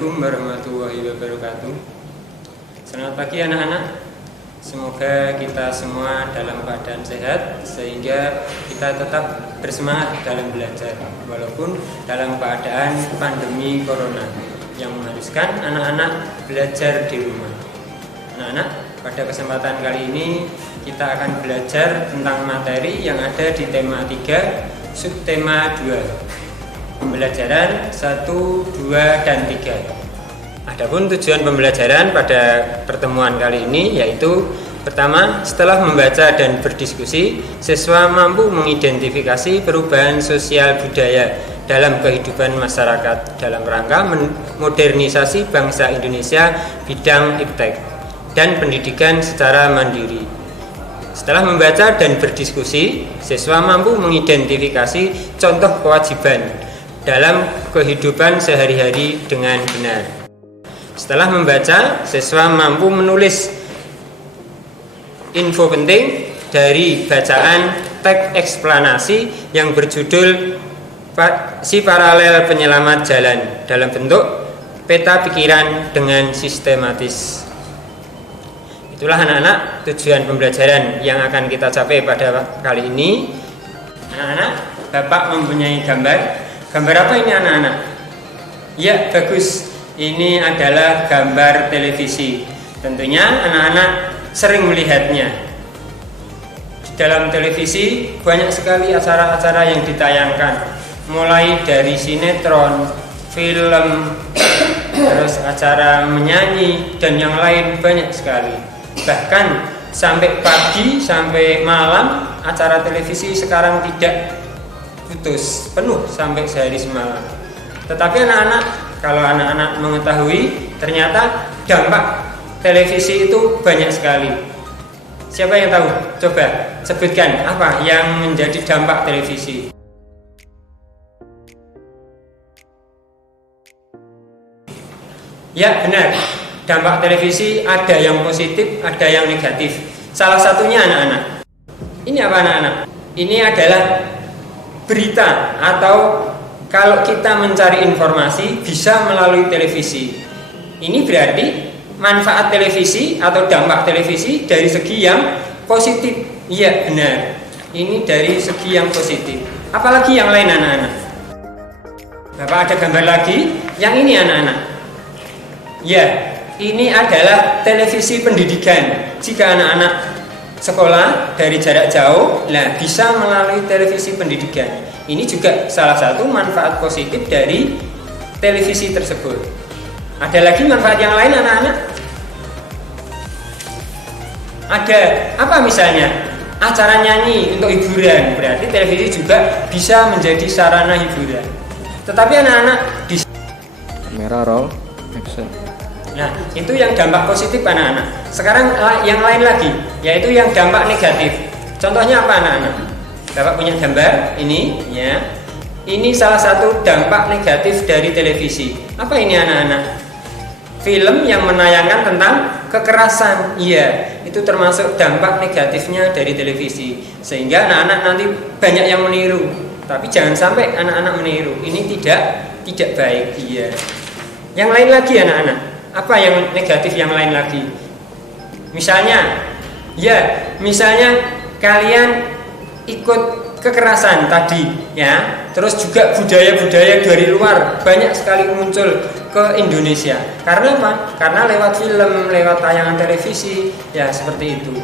Assalamualaikum warahmatullahi wabarakatuh. Selamat pagi anak-anak. Semoga kita semua dalam keadaan sehat sehingga kita tetap bersemangat dalam belajar walaupun dalam keadaan pandemi corona yang mengharuskan anak-anak belajar di rumah. Anak-anak, pada kesempatan kali ini kita akan belajar tentang materi yang ada di tema 3, subtema 2. Pembelajaran 1, 2, dan 3. Adapun tujuan pembelajaran pada pertemuan kali ini yaitu pertama, setelah membaca dan berdiskusi, siswa mampu mengidentifikasi perubahan sosial budaya dalam kehidupan masyarakat dalam rangka modernisasi bangsa Indonesia bidang iptek dan pendidikan secara mandiri. Setelah membaca dan berdiskusi, siswa mampu mengidentifikasi contoh kewajiban dalam kehidupan sehari-hari dengan benar. Setelah membaca, siswa mampu menulis info penting dari bacaan teks eksplanasi yang berjudul Si Paralel Penyelamat Jalan dalam bentuk peta pikiran dengan sistematis. Itulah anak-anak tujuan pembelajaran yang akan kita capai pada kali ini. Anak-anak, Bapak mempunyai gambar. Gambar apa ini anak-anak? Ya, bagus. Ini adalah gambar televisi. Tentunya anak-anak sering melihatnya. Di dalam televisi banyak sekali acara-acara yang ditayangkan. Mulai dari sinetron, film, terus acara menyanyi, dan yang lain banyak sekali. Bahkan sampai pagi, sampai malam, acara televisi sekarang tidak putus, penuh sampai sehari semalam. Tetapi anak-anak, kalau anak-anak mengetahui, ternyata dampak televisi itu banyak sekali. Siapa yang tahu? Coba sebutkan apa yang menjadi dampak televisi. Ya, benar. Dampak televisi ada yang positif, ada yang negatif. Salah satunya anak-anak. Ini apa anak-anak? Ini adalah berita atau kalau kita mencari informasi bisa melalui televisi. Ini berarti manfaat televisi atau dampak televisi dari segi yang positif. Iya, benar. Ini dari segi yang positif. Apalagi yang lain anak-anak? Bapak ada gambar lagi. Yang ini anak-anak. Ya, ini adalah televisi pendidikan. Jika anak-anak sekolah dari jarak jauh, nah bisa melalui televisi pendidikan. Ini juga salah satu manfaat positif dari televisi tersebut. Ada lagi manfaat yang lain anak-anak? Ada apa misalnya? Acara nyanyi untuk hiburan, berarti televisi juga bisa menjadi sarana hiburan. Tetapi anak-anak di kamera roll action. Nah, itu yang dampak positif anak-anak. Sekarang yang lain lagi, yaitu yang dampak negatif. Contohnya apa anak-anak? Bapak punya gambar ini, ya. Ini salah satu dampak negatif dari televisi. Apa ini anak-anak? Film yang menayangkan tentang kekerasan. Iya, itu termasuk dampak negatifnya dari televisi. Sehingga anak-anak nanti banyak yang meniru. Tapi jangan sampai anak-anak meniru. Ini tidak baik. Iya. Yang lain lagi anak-anak. Apa yang negatif yang lain lagi? Misalnya kalian ikut kekerasan tadi, ya. Terus juga budaya-budaya dari luar banyak sekali muncul ke Indonesia. Karena apa? Karena lewat film, lewat tayangan televisi, ya seperti itu.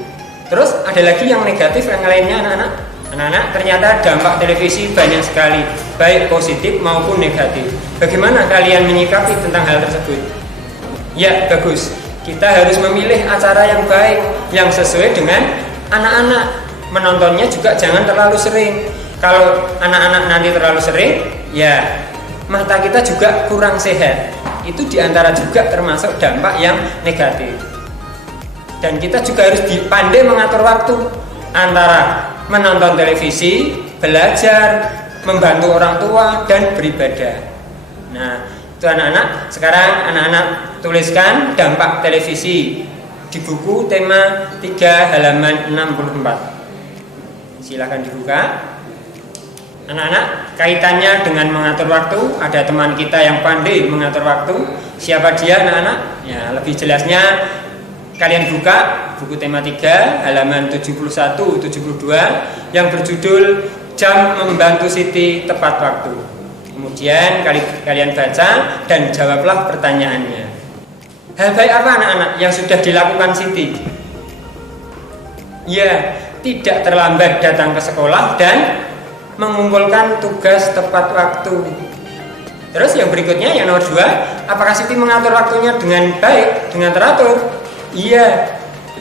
Terus ada lagi yang negatif yang lainnya anak-anak. Anak-anak, ternyata dampak televisi banyak sekali, baik positif maupun negatif. Bagaimana kalian menyikapi tentang hal tersebut? Ya, bagus. Kita harus memilih acara yang baik, yang sesuai dengan anak-anak. Menontonnya juga jangan terlalu sering. Kalau anak-anak nanti terlalu sering, ya mata kita juga kurang sehat. Itu diantara juga termasuk dampak yang negatif. Dan kita juga harus pandai mengatur waktu antara menonton televisi, belajar, membantu orang tua, dan beribadah. Nah, itu anak-anak. Sekarang anak-anak tuliskan dampak televisi di buku tema 3 halaman 64. Silahkan dibuka. Anak-anak, kaitannya dengan mengatur waktu, ada teman kita yang pandai mengatur waktu. Siapa dia anak-anak? Ya, lebih jelasnya kalian buka buku tema 3 halaman 71-72 yang berjudul Jam Membantu Siti Tepat Waktu. Kemudian kalian baca dan jawablah pertanyaannya. Hal baik apa anak-anak yang sudah dilakukan Siti? Ya, tidak terlambat datang ke sekolah dan mengumpulkan tugas tepat waktu. Terus yang berikutnya, yang nomor 2, apakah Siti mengatur waktunya dengan baik, dengan teratur? Iya.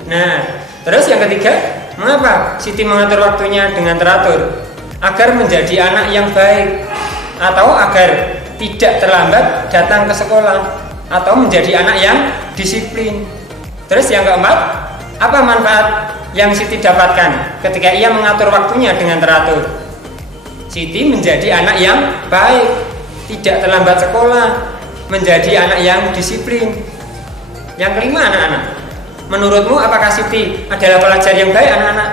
Nah, terus yang ketiga, mengapa Siti mengatur waktunya dengan teratur? Agar menjadi anak yang baik, atau agar tidak terlambat datang ke sekolah, atau menjadi anak yang disiplin. Terus yang keempat, apa manfaat yang Siti dapatkan ketika ia mengatur waktunya dengan teratur? Siti menjadi anak yang baik, tidak terlambat sekolah, menjadi anak yang disiplin. Yang kelima anak-anak, menurutmu apakah Siti adalah pelajar yang baik anak-anak?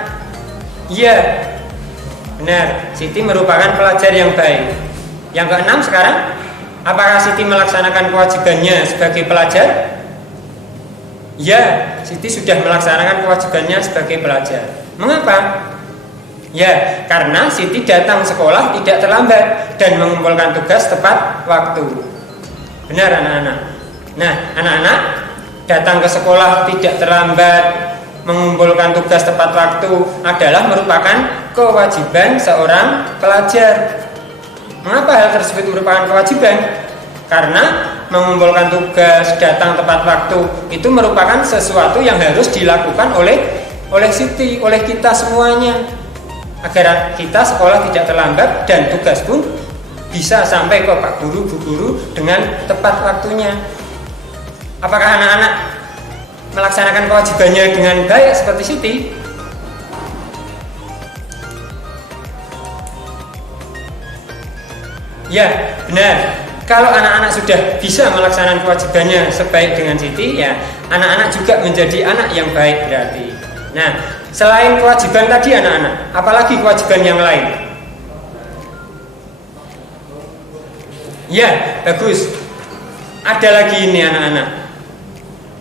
Iya, benar, Siti merupakan pelajar yang baik. Yang keenam sekarang, apakah Siti melaksanakan kewajibannya sebagai pelajar? Ya, Siti sudah melaksanakan kewajibannya sebagai pelajar. Mengapa? Ya, karena Siti datang sekolah tidak terlambat dan mengumpulkan tugas tepat waktu. Benar anak-anak. Nah, anak-anak datang ke sekolah tidak terlambat, mengumpulkan tugas tepat waktu adalah merupakan kewajiban seorang pelajar. Mengapa hal tersebut merupakan kewajiban? Karena mengumpulkan tugas, datang tepat waktu itu merupakan sesuatu yang harus dilakukan oleh Siti, oleh kita semuanya, agar kita sekolah tidak terlambat dan tugas pun bisa sampai ke Pak Guru, Bu Guru dengan tepat waktunya. Apakah anak-anak melaksanakan kewajibannya dengan baik seperti Siti? Ya, benar. Kalau anak-anak sudah bisa melaksanakan kewajibannya sebaik dengan Siti, ya anak-anak juga menjadi anak yang baik berarti. Nah, selain kewajiban tadi anak-anak, apalagi kewajiban yang lain? Ya, bagus. Ada lagi ini anak-anak,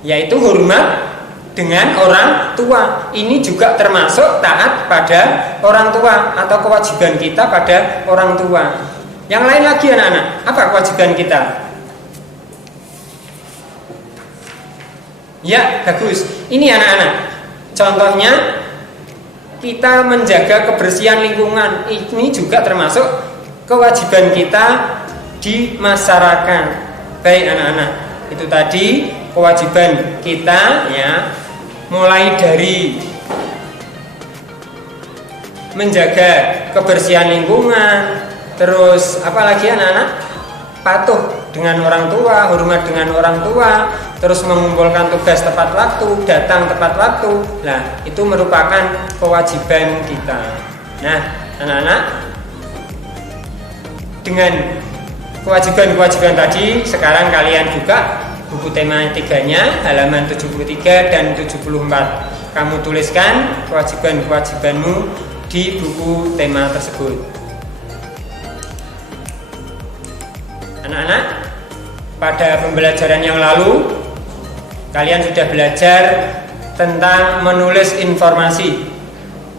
yaitu hormat dengan orang tua. Ini juga termasuk taat pada orang tua atau kewajiban kita pada orang tua. Yang lain lagi anak-anak, apa kewajiban kita? Ya, bagus. Ini anak-anak, contohnya kita menjaga kebersihan lingkungan. Ini juga termasuk kewajiban kita di masyarakat. Baik anak-anak, itu tadi kewajiban kita, ya, mulai dari menjaga kebersihan lingkungan. Terus apalagi anak-anak? Patuh dengan orang tua, hormat dengan orang tua, terus mengumpulkan tugas tepat waktu, datang tepat waktu. Nah, itu merupakan kewajiban kita. Nah, anak-anak, dengan kewajiban-kewajiban tadi, sekarang kalian buka buku tema 3-nya halaman 73 dan 74. Kamu tuliskan kewajiban-kewajibanmu di buku tema tersebut. Anak-anak, pada pembelajaran yang lalu kalian sudah belajar tentang menulis informasi.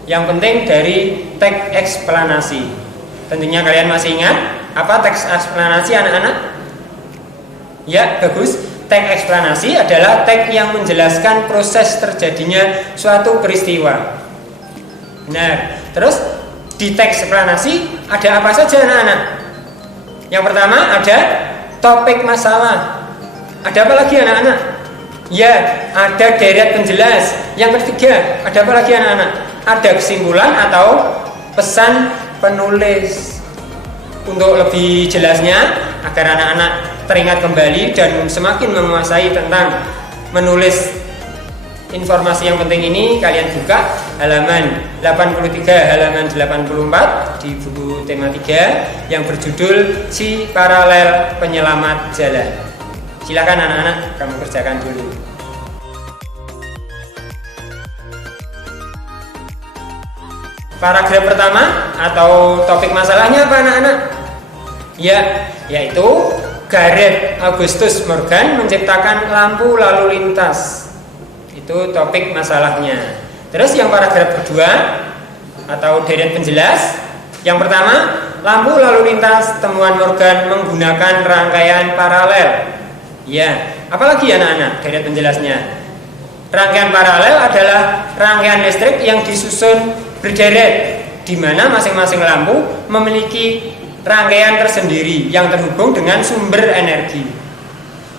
Yang penting dari teks eksplanasi. Tentunya kalian masih ingat apa teks eksplanasi anak-anak? Ya, bagus. Teks eksplanasi adalah teks yang menjelaskan proses terjadinya suatu peristiwa. Benar. Terus di teks eksplanasi ada apa saja anak-anak? Yang pertama ada topik masalah. Ada apa lagi anak-anak? Ya, ada deret penjelas. Yang ketiga, ada apa lagi anak-anak? Ada kesimpulan atau pesan penulis. Untuk lebih jelasnya, agar anak-anak teringat kembali dan semakin menguasai tentang menulis informasi yang penting ini, kalian buka halaman 83 halaman 84 di buku tema 3 yang berjudul Si Paralel Penyelamat Jalan. Silakan anak-anak, kamu kerjakan dulu. paragraf pertama atau topik masalahnya apa anak-anak? Ya, yaitu Gareth Augustus Morgan menciptakan lampu lalu lintas. Itu topik masalahnya. Terus yang paragraf kedua atau deret penjelas, yang pertama, lampu lalu lintas temuan Morgan menggunakan rangkaian paralel. Ya, apalagi anak-anak deret penjelasnya? Rangkaian paralel adalah rangkaian listrik yang disusun berderet, di mana masing-masing lampu memiliki rangkaian tersendiri yang terhubung dengan sumber energi.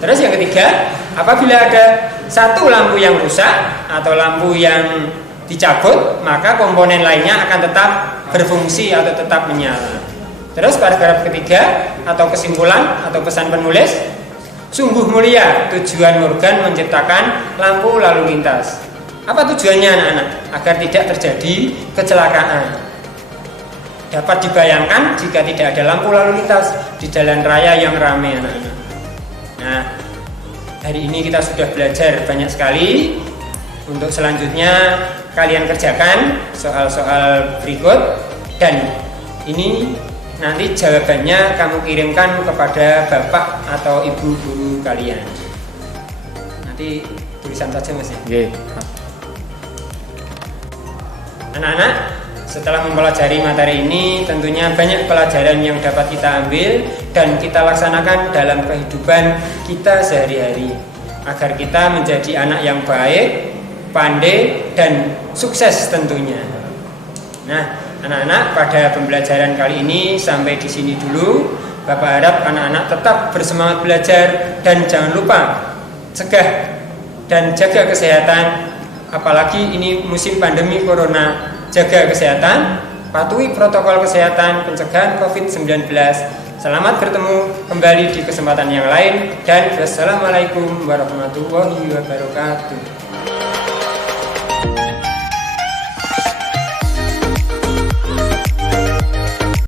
Terus yang ketiga, apabila ada satu lampu yang rusak atau lampu yang dicabut, maka komponen lainnya akan tetap berfungsi atau tetap menyala. Terus paragraf ketiga atau kesimpulan atau pesan penulis, sungguh mulia tujuan Morgan menciptakan lampu lalu lintas. Apa tujuannya anak-anak? Agar tidak terjadi kecelakaan. Dapat dibayangkan jika tidak ada lampu lalu lintas di jalan raya yang ramai anak-anak. Nah, hari ini kita sudah belajar banyak sekali. Untuk selanjutnya kalian kerjakan soal-soal berikut, dan ini nanti jawabannya kamu kirimkan kepada bapak atau ibu guru kalian. Nanti tulisan saja mas ya. Oke. Anak-anak, setelah mempelajari materi ini, tentunya banyak pelajaran yang dapat kita ambil dan kita laksanakan dalam kehidupan kita sehari-hari, agar kita menjadi anak yang baik, pandai, dan sukses tentunya. Nah, anak-anak, pada pembelajaran kali ini sampai di sini dulu. Bapak harap anak-anak tetap bersemangat belajar dan jangan lupa cegah dan jaga kesehatan. Apalagi ini musim pandemi corona, jaga kesehatan, patuhi protokol kesehatan pencegahan COVID-19. Selamat bertemu kembali di kesempatan yang lain, dan wassalamualaikum warahmatullahi wabarakatuh.